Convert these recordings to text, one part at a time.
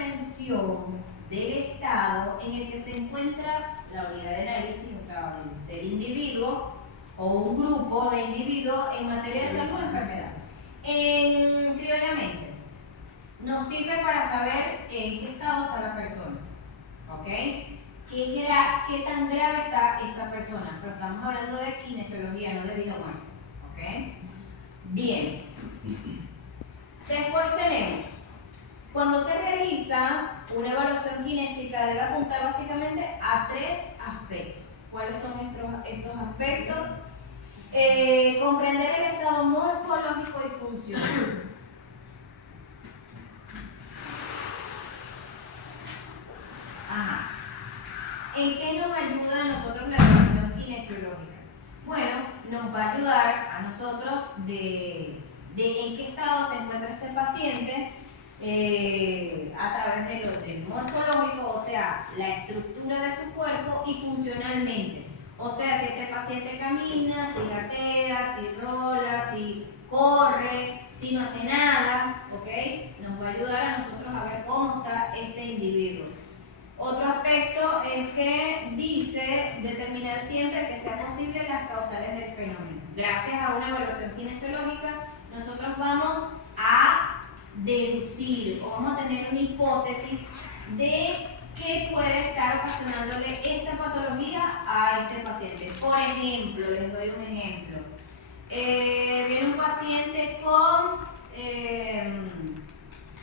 comprensión del estado en el que se encuentra la unidad de análisis, o sea, del individuo o un grupo de individuos en materia de salud o enfermedad. Criollamente, nos sirve para saber en qué estado está la persona, ¿ok? ¿Qué tan grave está esta persona? Pero estamos hablando de kinesiología, no de vida o muerte, ¿ok? Bien. Después tenemos, cuando se realiza una evaluación kinésica, debe apuntar básicamente a 3 aspectos. ¿Cuáles son estos aspectos? Comprender el estado morfológico y funcional. Ajá. ¿En qué nos ayuda a nosotros la evaluación kinesiológica? Bueno, nos va a ayudar a nosotros de en qué estado se encuentra este paciente a través del morfológico, o sea, la estructura de su cuerpo, y funcionalmente. O sea, si este paciente camina, si gatea, si rola, si corre, si no hace nada, ¿ok? Nos va a ayudar a nosotros a ver cómo está este individuo. Otro aspecto es que dice determinar siempre que sea posible las causales del fenómeno. Gracias a una evaluación kinesiológica, nosotros vamos a deducir o vamos a tener una hipótesis de qué puede estar ocasionándole esta patología a este paciente. Por ejemplo, les doy un ejemplo. Viene un paciente con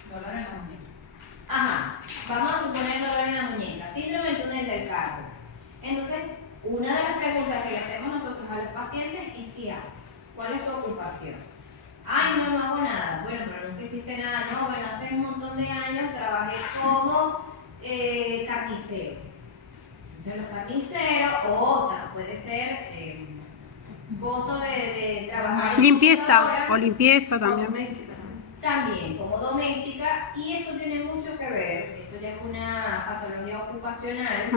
dolor en la muñeca. Ajá, vamos a suponer dolor en la muñeca, síndrome del túnel del carpo. Entonces, una de las preguntas que le hacemos nosotros a los pacientes es ¿qué hace? ¿Cuál es su ocupación? Ay, no hago nada. Bueno, pero nunca hiciste nada. No, bueno, hace un montón de años trabajé como carnicero. Entonces, los carniceros, o puede ser gozo de trabajar. Limpieza, o limpieza también. También como doméstica, y eso tiene mucho que ver, eso ya es una patología ocupacional.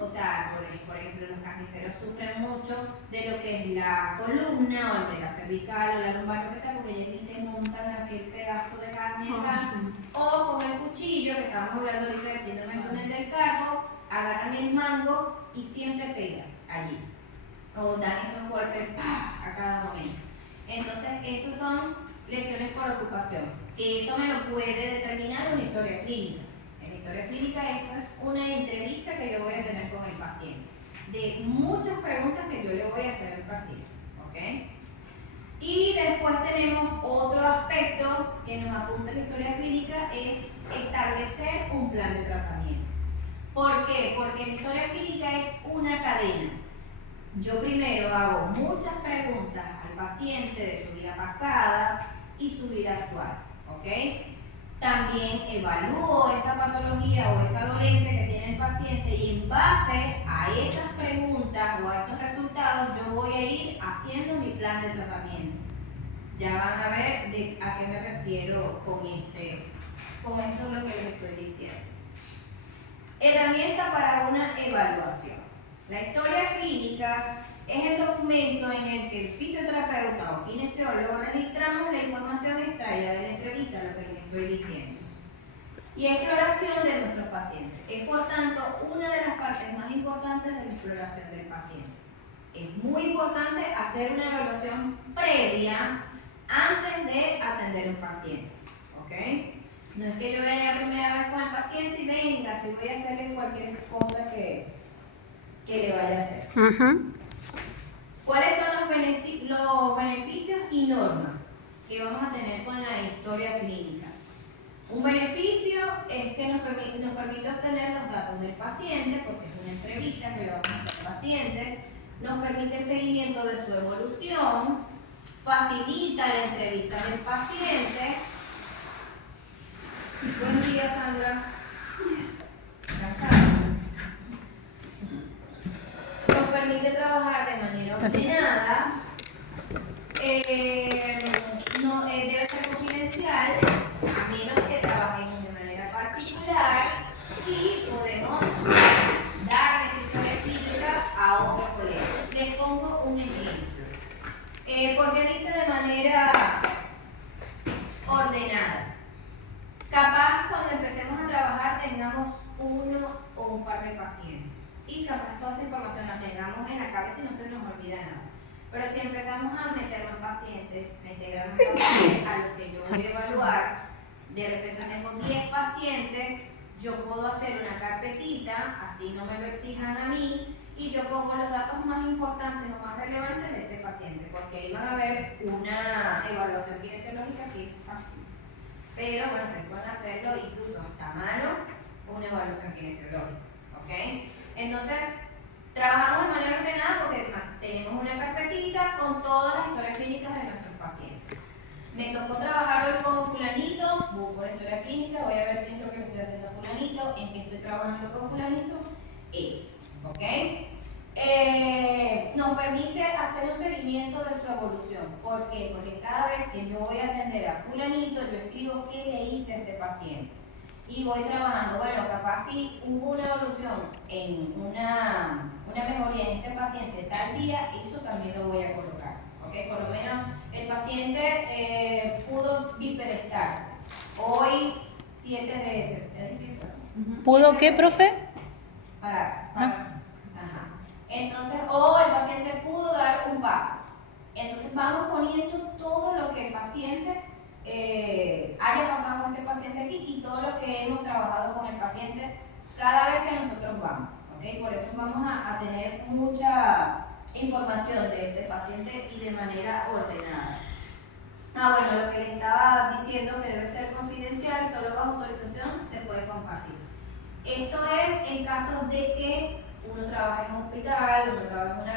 O sea, por ejemplo, los carniceros sufren mucho de lo que es la columna o de la cervical o la lumbar, lo que sea, porque ellos se montan así el pedazo de carne acá, o con el cuchillo, que estamos hablando ahorita del síndrome del túnel del carpo, agarran el mango y siempre pegan allí, o dan esos golpes a cada momento. Entonces, esos son lesiones por ocupación, que eso me lo puede determinar una historia clínica. En la historia clínica eso es una entrevista que yo voy a tener con el paciente, de muchas preguntas que yo le voy a hacer al paciente, ¿ok? Y después tenemos otro aspecto que nos apunta la historia clínica, es establecer un plan de tratamiento. ¿Por qué? Porque la historia clínica es una cadena. Yo primero hago muchas preguntas al paciente de su vida pasada y su vida actual, ¿ok? También evalúo esa patología o esa dolencia que tiene el paciente, y en base a esas preguntas o a esos resultados yo voy a ir haciendo mi plan de tratamiento. Ya van a ver a qué me refiero con eso es lo que les estoy diciendo. Herramienta para una evaluación. La historia clínica es el documento en el que el fisioterapeuta o kinesiólogo registramos la información extraída de la entrevista, lo que les estoy diciendo, y exploración de nuestros pacientes. Es por tanto una de las partes más importantes de la exploración del paciente. Es muy importante hacer una evaluación previa antes de atender a un paciente, ¿ok? No es que yo vaya la primera vez con el paciente y venga, si voy a hacerle cualquier cosa que le vaya a hacer. ¿Cuáles son los beneficios y normas que vamos a tener con la historia clínica? Un beneficio es que nos permite obtener los datos del paciente, porque es una entrevista que le vamos a hacer al paciente, nos permite el seguimiento de su evolución, facilita la entrevista del paciente. Buen día, Sandra. ¿Cansada? Nos permite trabajar de manera ordenada, debe ser confidencial, a menos que trabajemos de manera particular, y podemos dar decisiones clínicas a otros colegas. Les pongo un ejemplo, porque dice de manera ordenada. Capaz cuando empecemos a trabajar tengamos uno o un par de pacientes y capaz toda esa información la tengamos en la cabeza y no se nos olvida nada. Pero si empezamos a meter más pacientes, a integrar más pacientes a lo que yo voy a evaluar, de repente tengo 10 pacientes, yo puedo hacer una carpetita, así no me lo exijan a mí, y yo pongo los datos más importantes o más relevantes de este paciente, porque ahí van a ver una evaluación kinesiológica que es así. Pero bueno, ustedes pueden hacerlo incluso hasta a mano, una evaluación kinesiológica, ¿ok? Entonces, trabajamos de manera ordenada porque tenemos una carpetita con todas las historias clínicas de nuestros pacientes. Me tocó trabajar hoy con fulanito, busco la historia clínica, voy a ver qué es lo que le estoy haciendo a fulanito, en qué estoy trabajando con fulanito, X, ¿ok? Nos permite hacer un seguimiento de su evolución. ¿Por qué? Porque cada vez que yo voy a atender a fulanito, yo escribo qué le hice a este paciente. Y voy trabajando, bueno, capaz si hubo una evolución en una mejoría en este paciente tal día, eso también lo voy a colocar. ¿Ok? Por lo menos el paciente pudo bipedestarse. Hoy 7 de septiembre. ¿Pudo qué, profe? Pararse. Ajá. Entonces, o el paciente pudo dar un paso. Entonces vamos poniendo todo lo que el paciente haya pasado con este paciente aquí y todo lo que hemos trabajado con el paciente cada vez que nosotros vamos. ¿Okay? Por eso vamos a tener mucha información de este paciente y de manera ordenada. Bueno, lo que les estaba diciendo que debe ser confidencial, solo bajo autorización se puede compartir. Esto es en caso de que uno trabaja en un hospital, uno trabaja en una